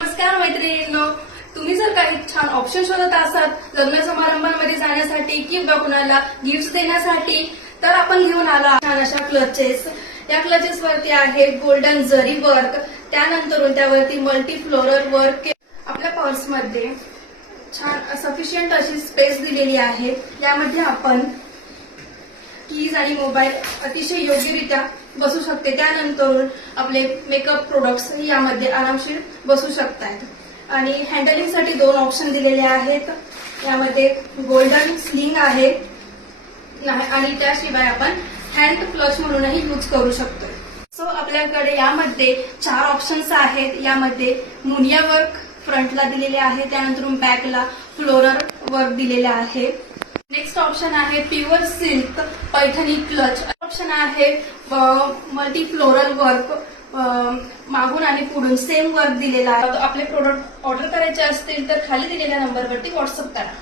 नमस्कार मैत्रिणींनो, तुम्ही जर काही छान ऑप्शन शोधत असाल लग्न समारंभांमध्ये जाण्यासाठी किंवा कुणाला गिफ्ट देण्यासाठी, तर आपण घेऊन आला छान अशा क्लचेस. या क्लचेस वरती आहे गोल्डन जरी वर्क, त्यानंतर त्यावरती मल्टी फ्लोरल वर्क. आपल्या पर्समध्ये छान सफिशियंट अशी स्पेस दिलेली आहे. यामध्ये आपण कीज आणि मोबाईल अतिशय योग्यरित्या बसू शकते. त्यानंतर आपले मेकअप प्रोडक्ट्स यामध्ये आरामशीर बसू शकतात. आणि हँडलिंगसाठी दोन ऑप्शन दिलेले आहेत. यामध्ये गोल्डन स्लिंग आहे आणि त्याशिवाय आपण हँड क्लच म्हणूनही यूज करू शकतो. सो आपल्याकडे यामध्ये 4 ऑप्शन्स आहेत. यामध्ये मुनिया वर्क फ्रंटला दिलेले आहे, त्यानंतर बॅकला फ्लोरल वर्क दिलेले आहे. नेक्स्ट ऑप्शन आहे pure silk Paithani clutch. Option आहे मल्टी फ्लोरल वर्क, मागून आणि पुढून सेम वर्क दिलेला आहे. आपले प्रोडक्ट ऑर्डर करायचे असतील तर खाली दिलेल्या नंबरवरती व्हॉट्सअप करा.